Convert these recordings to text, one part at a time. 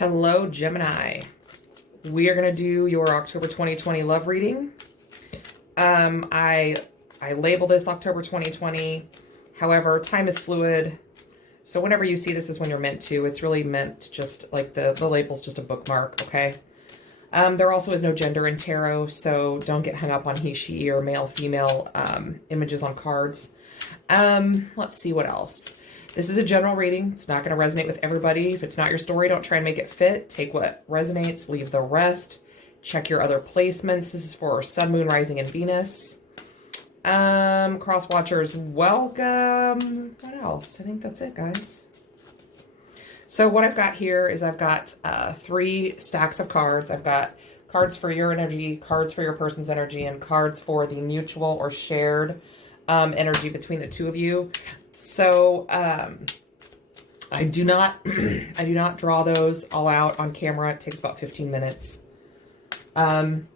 Hello, Gemini. We are going to do your October 2020 love reading. I label this October 2020. However, time is fluid. So whenever you see this is when you're meant to. It's really meant just like the label's just a bookmark, okay? There also is no gender in tarot, so don't get hung up on he, she, or male, female images on cards. Let's see what else. This is a general reading. It's not going to resonate with everybody. If it's not your story, don't try and make it fit. Take what resonates, leave the rest. Check your other placements. This is for Sun, Moon, Rising, and Venus. Cross watchers, welcome. What else? I think that's it, guys. So what I've got here is I've got 3 stacks of cards. I've got cards for your energy, cards for your person's energy, and cards for the mutual or shared energy between the two of you. So I do not draw those all out on camera. It takes about 15 minutes. But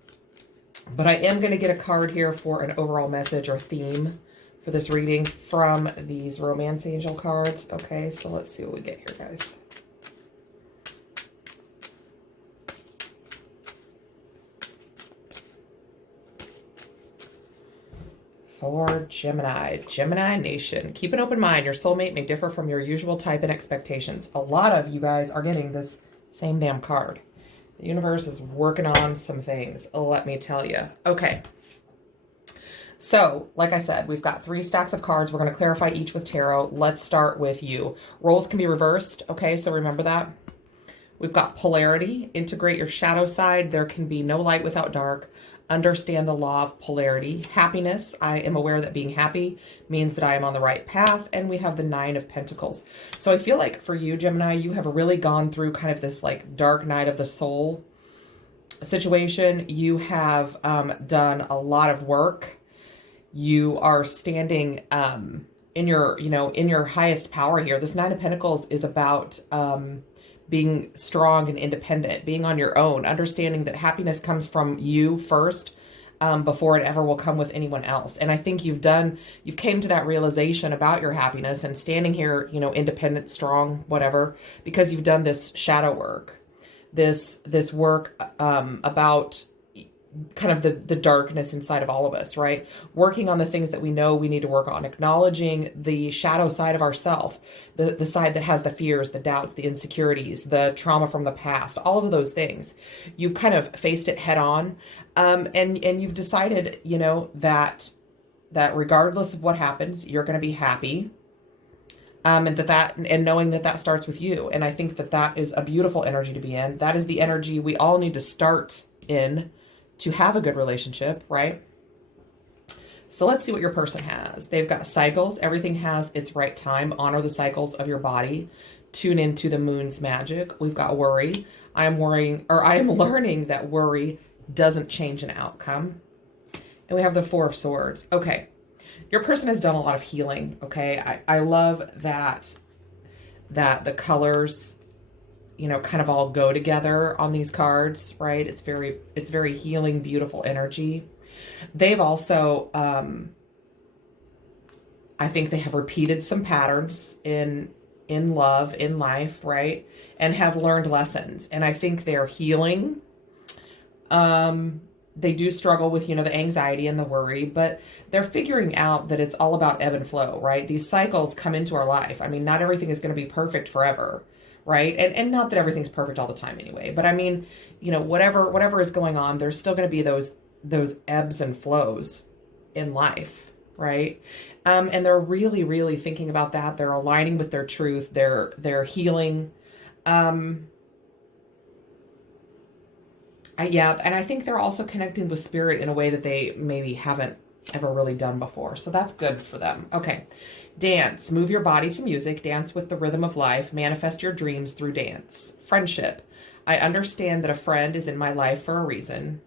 I am going to get a card here for an overall message or theme for this reading from these Romance Angel cards. Okay, so let's see what we get here, guys. For Gemini Nation. Keep an open mind. Your soulmate may differ from your usual type and expectations. A lot of you guys are getting this same damn card. The universe is working on some things, let me tell you. Okay. So, like I said, we've got 3 stacks of cards. We're going to clarify each with tarot. Let's start with you. Roles can be reversed. Okay, so remember that. We've got polarity. Integrate your shadow side. There can be no light without dark. Understand the law of polarity. Happiness. I am aware that being happy means that I am on the right path. And we have the 9 of Pentacles. So I feel like for you, Gemini, you have really gone through kind of this like dark night of the soul situation. You have done a lot of work. You are standing in your highest power here. This 9 of Pentacles is about being strong and independent, being on your own, understanding that happiness comes from you first before it ever will come with anyone else. And I think you've came to that realization about your happiness and standing here, independent, strong, whatever, because you've done this shadow work, this work about kind of the darkness inside of all of us, right? Working on the things that we know we need to work on, acknowledging the shadow side of ourself, the side that has the fears, the doubts, the insecurities, the trauma from the past, all of those things. You've kind of faced it head on. And you've decided, that regardless of what happens, you're going to be happy. And knowing that starts with you. And I think that is a beautiful energy to be in. That is the energy we all need to start in to have a good relationship, right? So let's see what your person has. They've got cycles. Everything has its right time. Honor the cycles of your body. Tune into the moon's magic. We've got worry. I am learning that worry doesn't change an outcome. And we have the 4 of Swords. Okay. Your person has done a lot of healing. Okay. I love that the colors, kind of all go together on these cards, right? It's very healing, beautiful energy. They've also, I think they have repeated some patterns in love, in life, right? And have learned lessons. And I think they're healing. They do struggle with, the anxiety and the worry, but they're figuring out that it's all about ebb and flow, right? These cycles come into our life. I mean, not everything is going to be perfect forever. Right. And not that everything's perfect all the time anyway, but I mean, whatever is going on, there's still going to be those ebbs and flows in life. Right. And they're really, really thinking about that. They're aligning with their truth. They're healing. And I think they're also connecting with spirit in a way that they maybe haven't ever really done before. So that's good for them. Okay. Dance. Move your body to music. Dance with the rhythm of life. Manifest your dreams through dance. Friendship. I understand that a friend is in my life for a reason.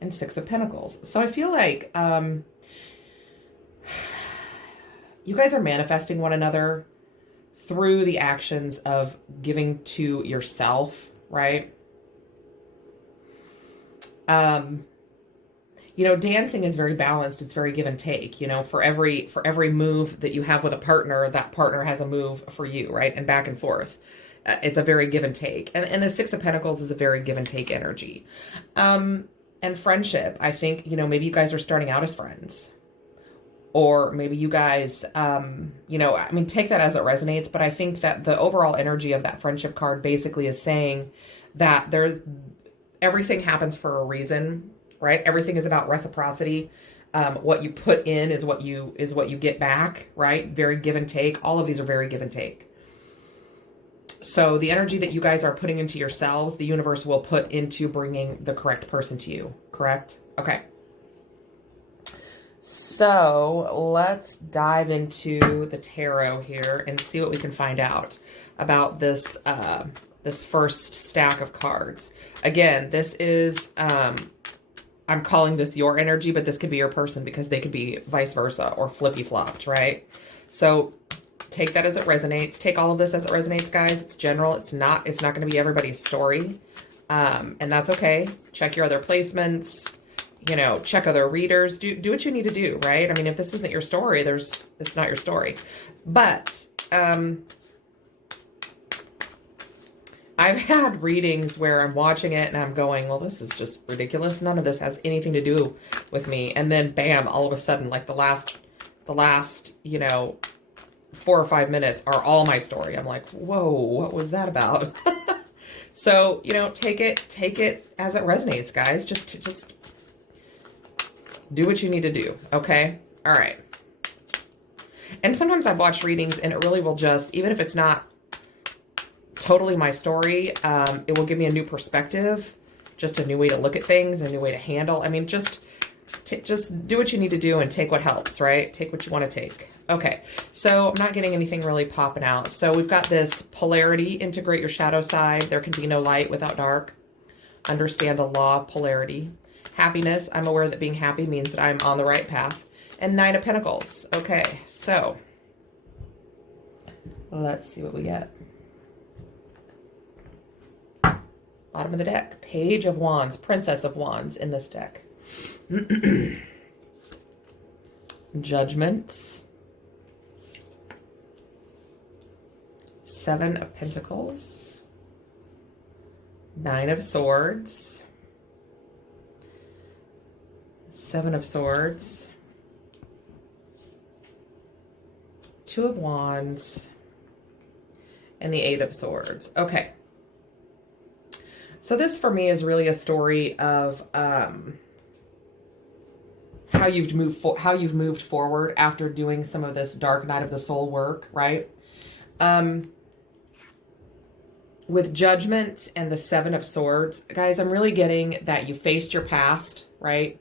And 6 of Pentacles. So I feel like you guys are manifesting one another through the actions of giving to yourself, right? Dancing is very balanced. It's very give and take, for every move that you have with a partner, that partner has a move for you, right? And back and forth. It's a very give and take. And the Six of Pentacles is a very give and take energy. And friendship, I think, you know, maybe you guys are starting out as friends. Or maybe you guys, you know, I mean, take that as it resonates. But I think that the overall energy of that friendship card basically is saying that everything happens for a reason, right? Everything is about reciprocity. What you put in is what you get back, right? Very give and take. All of these are very give and take. So the energy that you guys are putting into yourselves, the universe will put into bringing the correct person to you, correct? Okay. So let's dive into the tarot here and see what we can find out about this, this first stack of cards. Again, this is, I'm calling this your energy, but this could be your person because they could be vice versa or flippy flopped, right? So take that as it resonates. Take all of this as it resonates, guys. It's general. It's not going to be everybody's story. And that's okay. Check your other placements, you know, check other readers, do what you need to do, right? I mean, if this isn't your story, it's not your story. But, I've had readings where I'm watching it and I'm going, well, this is just ridiculous. None of this has anything to do with me. And then bam, all of a sudden, like the last, you know, 4 or 5 minutes are all my story. I'm like, whoa, what was that about? So, you know, take it as it resonates, guys. Just do what you need to do. Okay. All right. And sometimes I've watched readings and it really will just, even if it's not totally my story, it will give me a new perspective, just a new way to look at things, a new way to handle. I mean, just do what you need to do and take what helps, right? Take what you want to take. Okay, so I'm not getting anything really popping out. So we've got this polarity, integrate your shadow side. There can be no light without dark. Understand the law of polarity. Happiness, I'm aware that being happy means that I'm on the right path. And 9 of Pentacles. Okay, so let's see what we get. Bottom of the deck, Page of Wands, Princess of Wands in this deck. Judgment. 7 of Pentacles. 9 of Swords. 7 of Swords. 2 of Wands. And the 8 of Swords. Okay. So this for me is really a story of how you've moved forward after doing some of this dark night of the soul work, right? With Judgment and the 7 of Swords, guys, I'm really getting that you faced your past, right?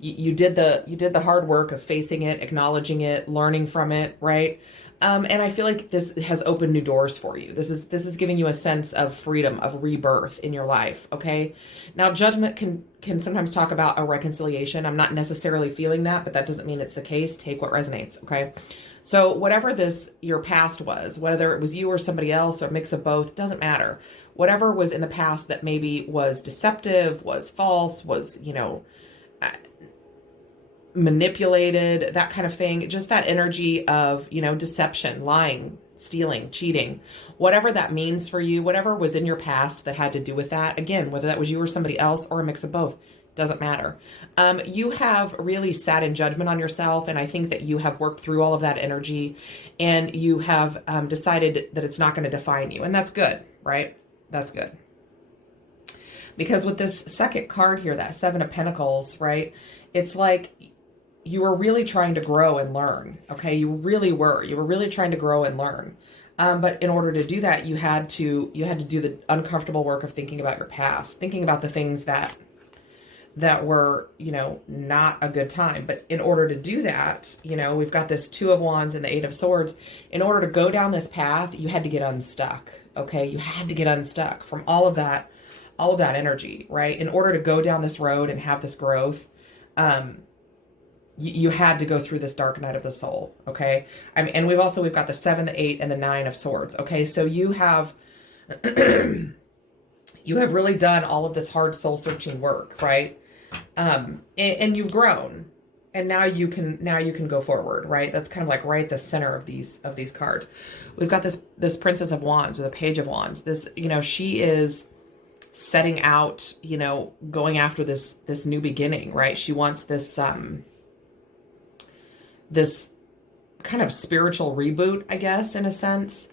You did the hard work of facing it, acknowledging it, learning from it, right? And I feel like this has opened new doors for you. This is giving you a sense of freedom, of rebirth in your life, okay? Now, Judgment can sometimes talk about a reconciliation. I'm not necessarily feeling that, but that doesn't mean it's the case. Take what resonates, okay? So whatever your past was, whether it was you or somebody else or a mix of both, doesn't matter. Whatever was in the past that maybe was deceptive, was false, was, you know, manipulated, that kind of thing, just that energy of, you know, deception, lying, stealing, cheating, whatever that means for you, whatever was in your past that had to do with that, again, whether that was you or somebody else or a mix of both, doesn't matter. You have really sat in judgment on yourself, and I think that you have worked through all of that energy, and you have decided that it's not going to define you, and that's good, right? That's good. Because with this second card here, that 7 of Pentacles, right, it's like you were really trying to grow and learn, okay? You really were. You were really trying to grow and learn. But in order to do that, you had to do the uncomfortable work of thinking about your past, thinking about the things that were, you know, not a good time. But in order to do that, you know, we've got this 2 of Wands and the 8 of Swords. In order to go down this path, you had to get unstuck, okay? You had to get unstuck from all of that energy, right? In order to go down this road and have this growth, you had to go through this dark night of the soul, okay? I mean, and we've got the 7, the 8, and the 9 of Swords, okay? So you have you have really done all of this hard soul searching work, right? And you've grown, And now you can go forward, right? That's kind of like right at the center of these cards. We've got this Princess of Wands or the Page of Wands. This, she is setting out, going after this new beginning, right? She wants this this kind of spiritual reboot, I guess, in a sense.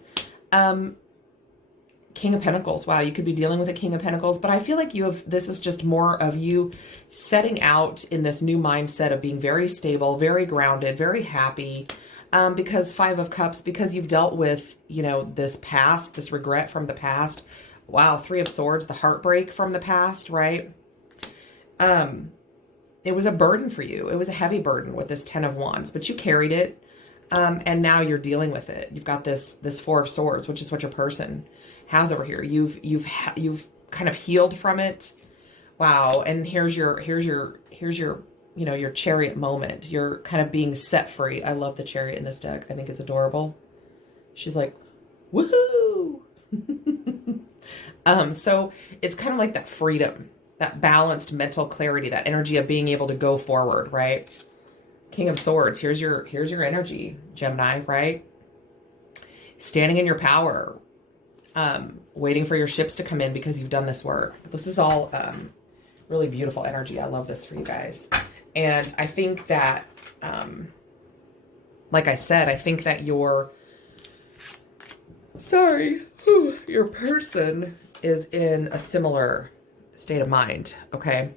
King of Pentacles. Wow, you could be dealing with a King of Pentacles, but I feel like this is just more of you setting out in this new mindset of being very stable, very grounded, very happy. Because Five of Cups, because you've dealt with, this past, this regret from the past. Wow, Three of Swords, the heartbreak from the past, right? It was a burden for you. It was a heavy burden with this Ten of Wands, but you carried it. And now you're dealing with it. You've got this Four of Swords, which is what your person has over here. You've kind of healed from it. Wow. And here's your your Chariot moment. You're kind of being set free. I love the Chariot in this deck. I think it's adorable. She's like, woohoo. So it's kind of like that freedom, that balanced mental clarity, that energy of being able to go forward, right? King of Swords, here's your energy, Gemini, right? Standing in your power, waiting for your ships to come in because you've done this work. This is all really beautiful energy. I love this for you guys. And I think that, like I said, I think that your person is in a similar state of mind, okay?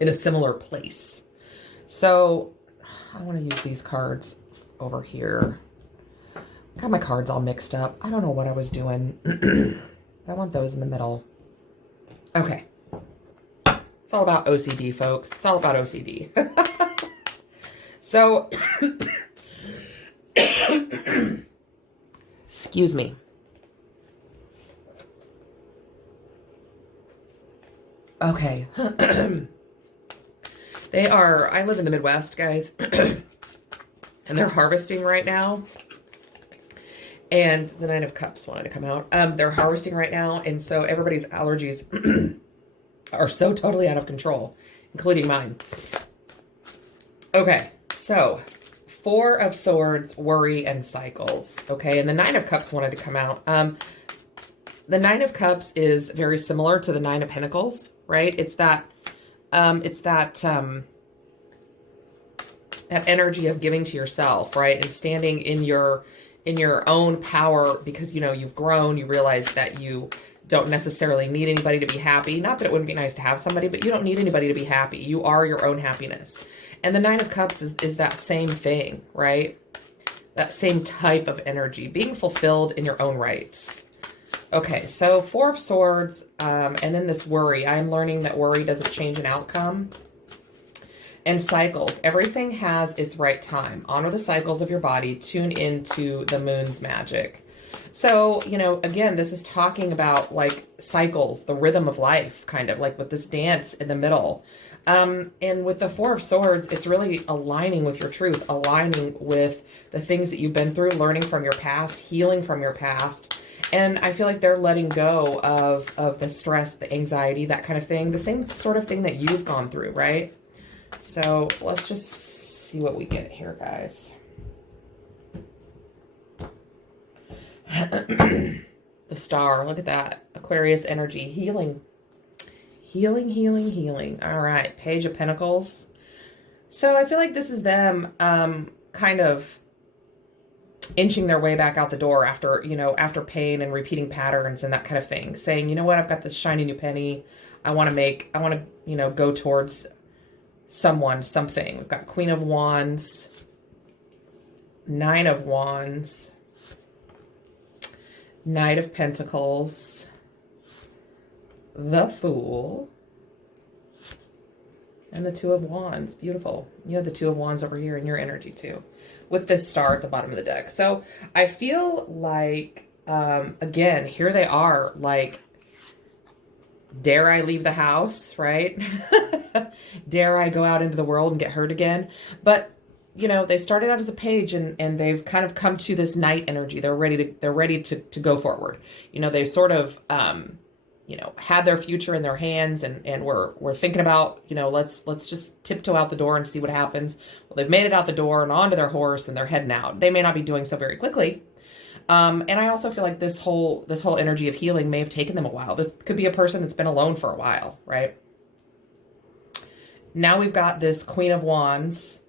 In a similar place. So I want to use these cards over here. Got my cards all mixed up. I don't know what I was doing. I want those in the middle. Okay. It's all about OCD, folks. It's all about OCD. So, excuse me. Okay. I live in the Midwest, guys, and they're harvesting right now. And the Nine of Cups wanted to come out. They're harvesting right now, and so everybody's allergies are so totally out of control, including mine. Okay, so Four of Swords, worry, and cycles. Okay, and the Nine of Cups wanted to come out. The Nine of Cups is very similar to the Nine of Pentacles, right? It's that energy of giving to yourself, right? And standing in your own power because, you've grown, you realize that you don't necessarily need anybody to be happy. Not that it wouldn't be nice to have somebody, but you don't need anybody to be happy. You are your own happiness. And the Nine of Cups is that same thing, right? That same type of energy, being fulfilled in your own right. Okay, so Four of Swords, and then this worry. I'm learning that worry doesn't change an outcome. And cycles. Everything has its right time. Honor the cycles of your body. Tune into the moon's magic. So, again, this is talking about like cycles, the rhythm of life, kind of like with this dance in the middle. And with the Four of Swords, it's really aligning with your truth, aligning with the things that you've been through, learning from your past, healing from your past. And I feel like they're letting go of the stress, the anxiety, that kind of thing. The same sort of thing that you've gone through, right? So let's just see what we get here, guys. The Star, look at that. Aquarius energy, healing. Healing, healing, healing. All right, Page of Pentacles. So I feel like this is them kind of inching their way back out the door after, after pain and repeating patterns and that kind of thing. Saying, you know what, I've got this shiny new penny. I want to, go towards something. We've got Queen of Wands, Nine of Wands, Knight of Pentacles, the Fool, and the Two of Wands. Beautiful. You have the Two of Wands over here in your energy too, with this Star at the bottom of the deck. So I feel like, again, here they are, like, dare I leave the house, right? Dare I go out into the world and get hurt again? But, they started out as a page and they've kind of come to this Knight energy. They're ready to go forward. They sort of, had their future in their hands and we're thinking about, let's just tiptoe out the door and see what happens. Well, they've made it out the door and onto their horse and they're heading out. They may not be doing so very quickly. And I also feel like this whole energy of healing may have taken them a while. This could be a person that's been alone for a while, right? Now we've got this Queen of Wands.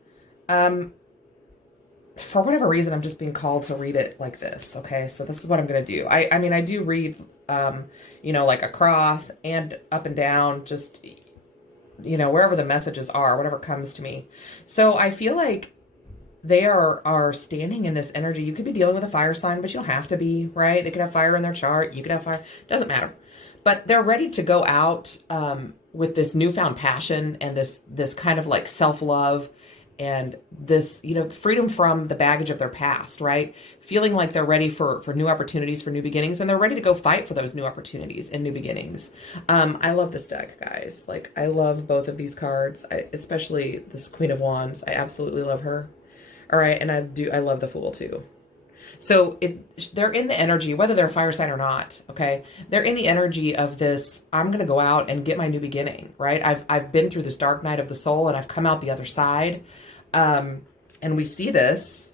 For whatever reason, I'm just being called to read it like this. Okay, so this is what I'm going to do. I mean, I do read, like across and up and down, just, wherever the messages are, whatever comes to me. So I feel like they are standing in this energy. You could be dealing with a fire sign, but you don't have to be, right? They could have fire in their chart. You could have fire. Doesn't matter. But they're ready to go out with this newfound passion and this kind of like self-love and this, freedom from the baggage of their past, right? Feeling like they're ready for new opportunities, for new beginnings, and they're ready to go fight for those new opportunities and new beginnings. I love this deck, guys. Like, I love both of these cards, especially this Queen of Wands. I absolutely love her. All right, and I love the Fool too. So they're in the energy, whether they're a fire sign or not, okay? They're in the energy of this, I'm going to go out and get my new beginning, right? I've been through this dark night of the soul and I've come out the other side. And we see this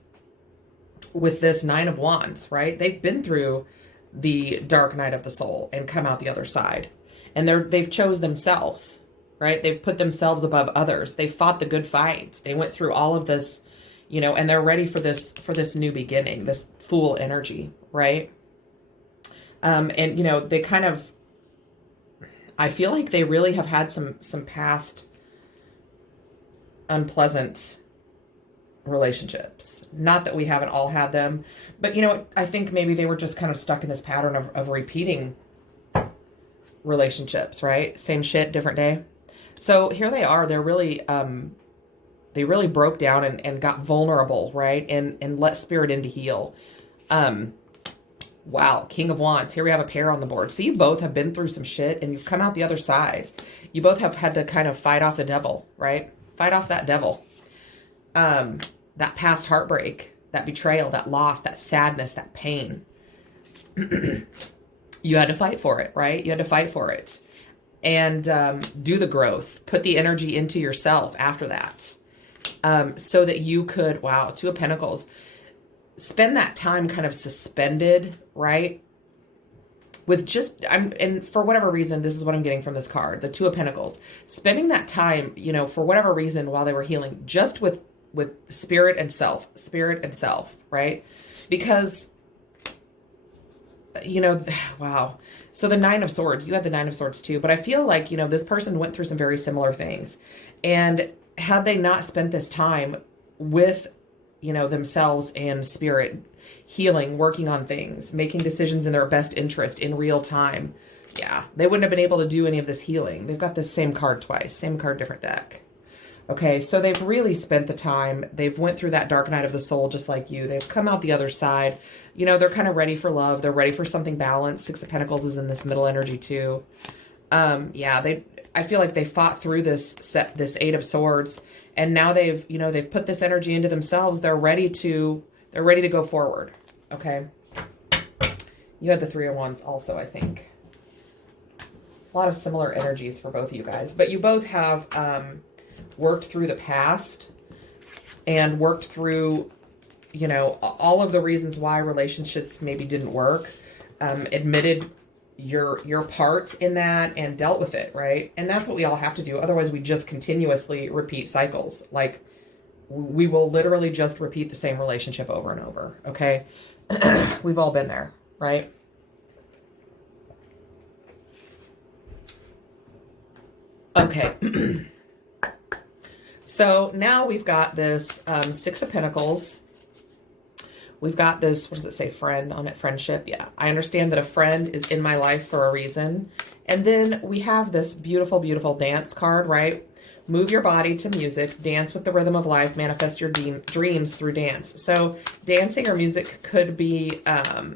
with this Nine of Wands, right? They've been through the dark night of the soul and come out the other side. And they've chose themselves, right? They've put themselves above others. They fought the good fight. They went through all of this, and they're ready for this new beginning, this Fool energy, right? And they kind of, I feel like they really have had some past unpleasant relationships. Not that we haven't all had them, but I think maybe they were just kind of stuck in this pattern of repeating relationships, right? Same shit, different day. So here they are. They're really, they really broke down and got vulnerable, right? And let spirit in to heal. Wow. King of Wands. Here we have a pair on the board. So you both have been through some shit and you've come out the other side. You both have had to kind of fight off the devil, right? Fight off that devil. That past heartbreak, that betrayal, that loss, that sadness, that pain. You had to fight for it, right? You had to fight for it. And do the growth. Put the energy into yourself after that. So that you could, wow, Two of Pentacles. Spend that time kind of suspended, right? With just, and for whatever reason, this is what I'm getting from this card, the Two of Pentacles. Spending that time, for whatever reason while they were healing, just with spirit and self, right? Because, wow. So the Nine of Swords, you had the Nine of Swords too, but I feel like, this person went through some very similar things. And had they not spent this time with, themselves and spirit, healing, working on things, making decisions in their best interest in real time, yeah, they wouldn't have been able to do any of this healing. They've got the same card twice, same card, different deck. Okay, so they've really spent the time. They've went through that dark night of the soul just like you. They've come out the other side. They're kind of ready for love. They're ready for something balanced. Six of Pentacles is in this middle energy too. Yeah, I feel like they fought through this Eight of Swords, and now they've put this energy into themselves. They're ready to go forward. Okay. You had the Three of Wands also, I think. A lot of similar energies for both of you guys, but you both have worked through the past and worked through, all of the reasons why relationships maybe didn't work, admitted your part in that and dealt with it, right? And that's what we all have to do. Otherwise, we just continuously repeat cycles. Like, we will literally just repeat the same relationship over and over, okay? We've all been there, right? Okay. So now we've got this Six of Pentacles. We've got this, what does it say, friend on it? Friendship. Yeah, I understand that a friend is in my life for a reason. And then we have this beautiful, beautiful dance card, right? Move your body to music, dance with the rhythm of life, manifest your dreams through dance. So dancing or music could be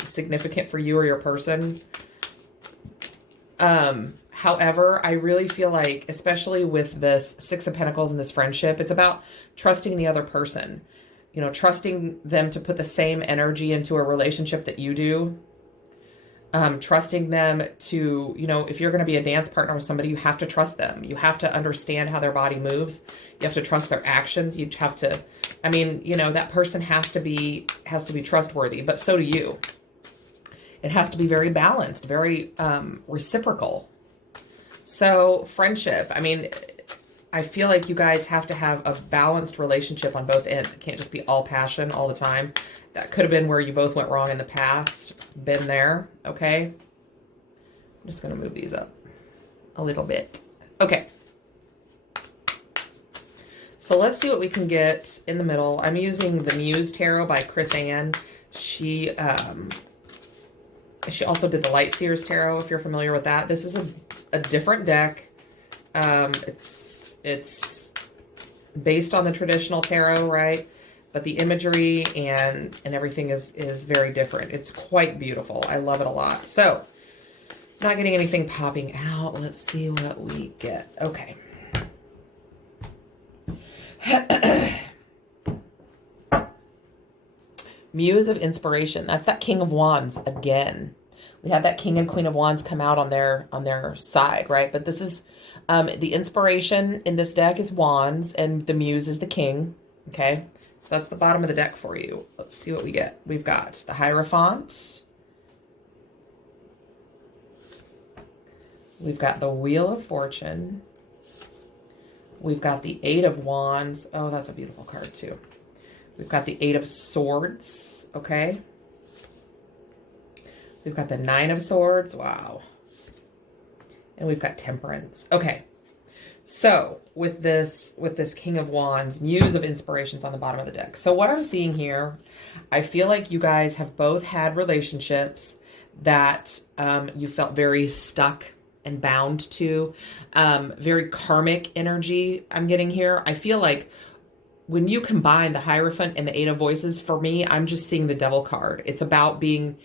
significant for you or your person. However, I really feel like, especially with this Six of Pentacles and this friendship, it's about trusting the other person, trusting them to put the same energy into a relationship that you do. trusting them to, you know, if you're going to be a dance partner with somebody, you have to trust them. You have to understand how their body moves. You have to trust their actions. You have to, I mean, you know, that person has to be trustworthy, but so do you. It has to be very balanced, very reciprocal. So friendship, I mean, I feel like you guys have to have a balanced relationship on both ends. It can't just be all passion all the time. That could have been where you both went wrong in the past. Been there, okay? I'm just going to move these up a little bit. Okay. So let's see what we can get in the middle. I'm using the Muse Tarot by Chris Ann. She also did the Light Seers Tarot, if you're familiar with that. This is a different deck. It's based on the traditional tarot, right? But the imagery and everything is very different. It's quite beautiful. I love it a lot. So, not getting anything popping out. Let's see what we get. Okay. Muse of Inspiration. That's that King of Wands again. We had that King and Queen of Wands come out on their side, right? But this is the inspiration in this deck is Wands, and the Muse is the King. Okay, so that's the bottom of the deck for you. Let's see what we get. We've got the Hierophant. We've got the Wheel of Fortune. We've got the Eight of Wands. Oh, that's a beautiful card too. We've got the Eight of Swords. Okay. We've got the Nine of Swords. Wow. And we've got Temperance. Okay. So with this King of Wands, Muse of Inspiration's on the bottom of the deck. So what I'm seeing here, I feel like you guys have both had relationships that you felt very stuck and bound to. Very karmic energy I'm getting here. I feel like when you combine the Hierophant and the Eight of Voices, for me, I'm just seeing the Devil card. It's about being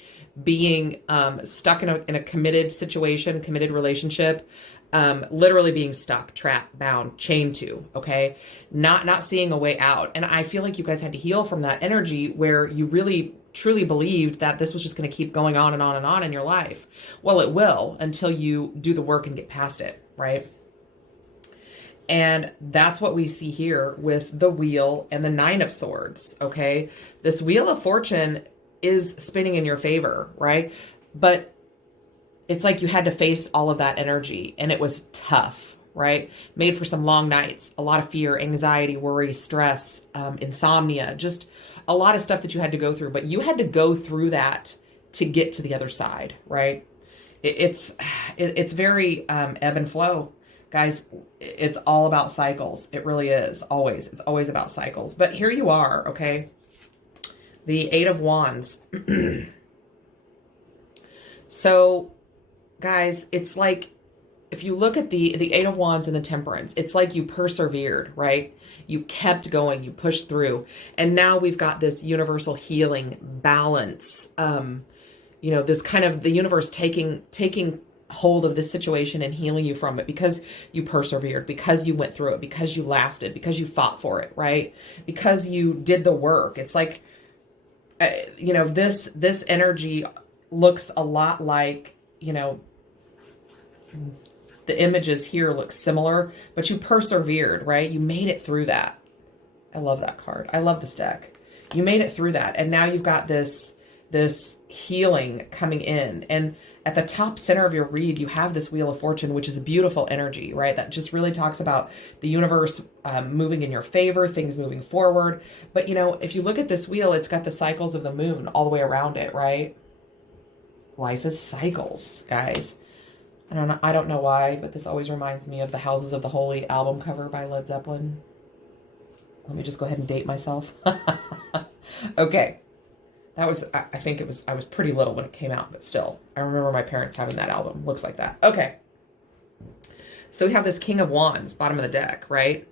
stuck in a committed situation, committed relationship, literally being stuck, trapped, bound, chained to, okay? Not seeing a way out. And I feel like you guys had to heal from that energy where you really truly believed that this was just going to keep going on and on and on in your life. Well, it will until you do the work and get past it, right? And that's what we see here with the Wheel and the Nine of Swords, okay? This Wheel of Fortune is spinning in your favor, right? But it's like you had to face all of that energy, and it was tough, right? Made for some long nights, a lot of fear, anxiety, worry, stress, insomnia, just a lot of stuff that you had to go through. But you had to go through that to get to the other side, right? It's very ebb and flow. Guys, it's all about cycles. It really is. Always. It's always about cycles. But here you are, okay? The Eight of Wands. So, guys, it's like, if you look at the Eight of Wands and the Temperance, it's like you persevered, right? You kept going, you pushed through. And now we've got this universal healing balance. You know, this kind of the universe taking hold of this situation and healing you from it because you persevered, because you went through it, because you lasted, because you fought for it, right? Because you did the work. It's like, you know, this energy looks a lot like, you know, the images here look similar, but you persevered, right? You made it through that. I love that card. I love this deck. You made it through that. And now you've got this healing coming in. And at the top center of your read, you have this Wheel of Fortune, which is a beautiful energy, right? That just really talks about the universe moving in your favor, things moving forward. But, you know, if you look at this wheel, it's got the cycles of the moon all the way around it, right? Life is cycles, guys. I don't know why, but this always reminds me of the Houses of the Holy album cover by Led Zeppelin. Let me just go ahead and date myself. Okay. That was, I think it was, I was pretty little when it came out, but still, I remember my parents having that album. Looks like that. Okay. So we have this King of Wands, bottom of the deck, right?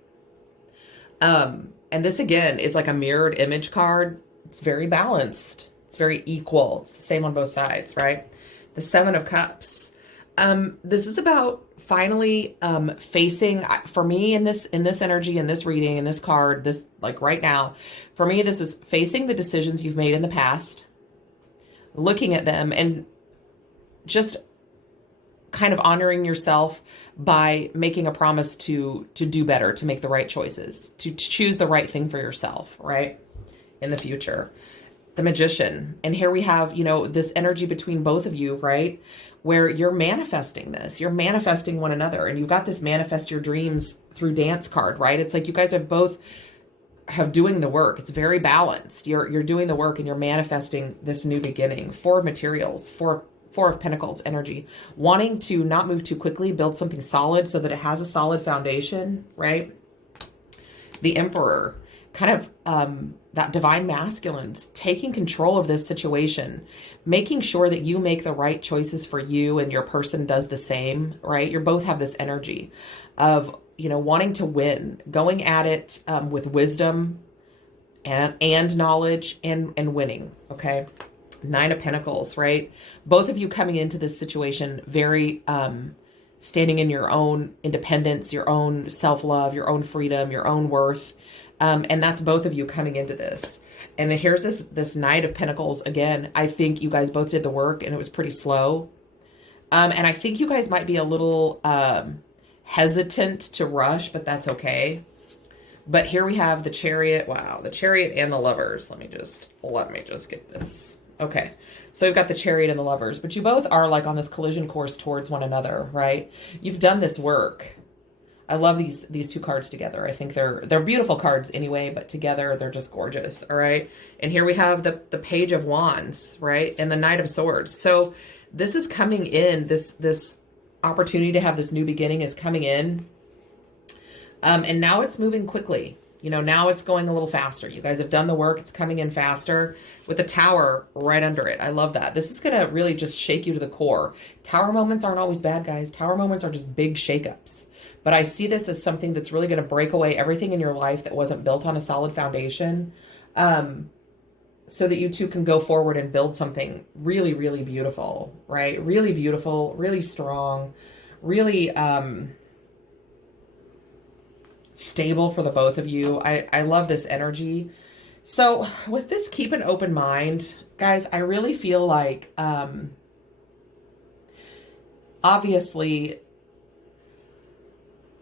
And this again is like a mirrored image card. It's very balanced. It's very equal. It's the same on both sides, right? The Seven of Cups. This is about finally facing, for me in this energy, in this reading, in this card, this like right now, for me, this is facing the decisions you've made in the past, looking at them and just kind of honoring yourself by making a promise to do better, to make the right choices, to choose the right thing for yourself, right? In the future. The Magician. And here we have, you know, this energy between both of you, right? Where you're manifesting this. You're manifesting one another. And you've got this manifest your dreams through dance card, right? It's like you guys are both have doing the work. It's very balanced. You're doing the work and you're manifesting this new beginning. Four of materials, four of Pentacles energy, wanting to not move too quickly, build something solid so that it has a solid foundation, right? The Emperor, kind of that divine masculine's taking control of this situation, making sure that you make the right choices for you and your person does the same, right? You both have this energy of, you know, wanting to win, going at it with wisdom and knowledge and winning, okay? Nine of Pentacles, right? Both of you coming into this situation very standing in your own independence, your own self-love, your own freedom, your own worth. And that's both of you coming into this. And here's this Knight of Pentacles again. I think you guys both did the work and it was pretty slow. And I think you guys might be a little hesitant to rush, but that's okay. But here we have the Chariot. Wow, the Chariot and the Lovers. Let me just get this. Okay, so we've got the Chariot and the Lovers, but you both are like on this collision course towards one another, right? You've done this work. I love these two cards together. I think they're beautiful cards anyway, but together they're just gorgeous, all right? And here we have the Page of Wands, right? And the Knight of Swords. So this is coming in, this opportunity to have this new beginning is coming in. And now it's moving quickly. You know, now it's going a little faster. You guys have done the work. It's coming in faster with the Tower right under it. I love that. This is going to really just shake you to the core. Tower moments aren't always bad, guys. Tower moments are just big shakeups. But I see this as something that's really going to break away everything in your life that wasn't built on a solid foundation, so that you two can go forward and build something really, really beautiful, right? Really beautiful, really strong, really stable for the both of you. I love this energy. So with this, keep an open mind, guys. I really feel like, obviously,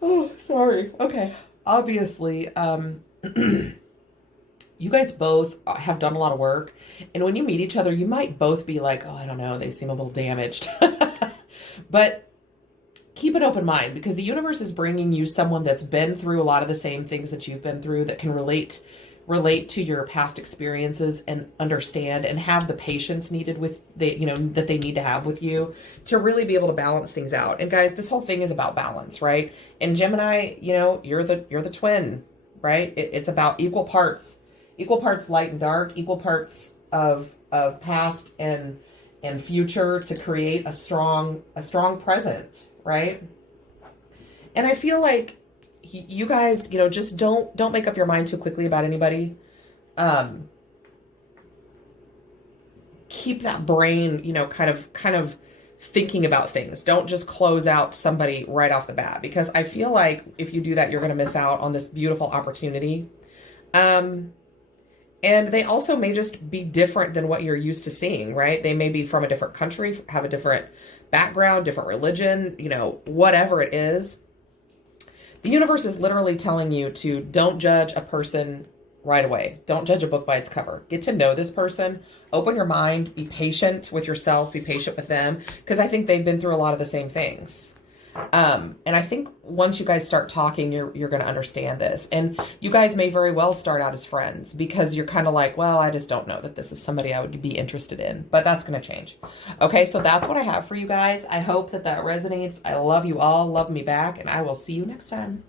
oh, sorry. Okay. Obviously, you guys both have done a lot of work. And when you meet each other, you might both be like, oh, I don't know, they seem a little damaged. But keep an open mind, because the universe is bringing you someone that's been through a lot of the same things that you've been through, that can relate to your past experiences and understand and have the patience needed with that they need to have with you to really be able to balance things out. And guys, this whole thing is about balance, right? And Gemini, you know, you're the twin, right? It's about equal parts light and dark, equal parts of past and future to create a strong present, right? And I feel like you guys, you know, just don't make up your mind too quickly about anybody. Keep that brain, you know, kind of thinking about things. Don't just close out somebody right off the bat, because I feel like if you do that, you're going to miss out on this beautiful opportunity. And they also may just be different than what you're used to seeing, right? They may be from a different country, have a different background, different religion, you know, whatever it is. The universe is literally telling you to don't judge a person right away. Don't judge a book by its cover. Get to know this person. Open your mind. Be patient with yourself. Be patient with them, because I think they've been through a lot of the same things. And I think once you guys start talking, you're going to understand this. And you guys may very well start out as friends, because you're kind of like, well, I just don't know that this is somebody I would be interested in, but that's going to change. Okay. So that's what I have for you guys. I hope that resonates. I love you all. Love me back. And I will see you next time.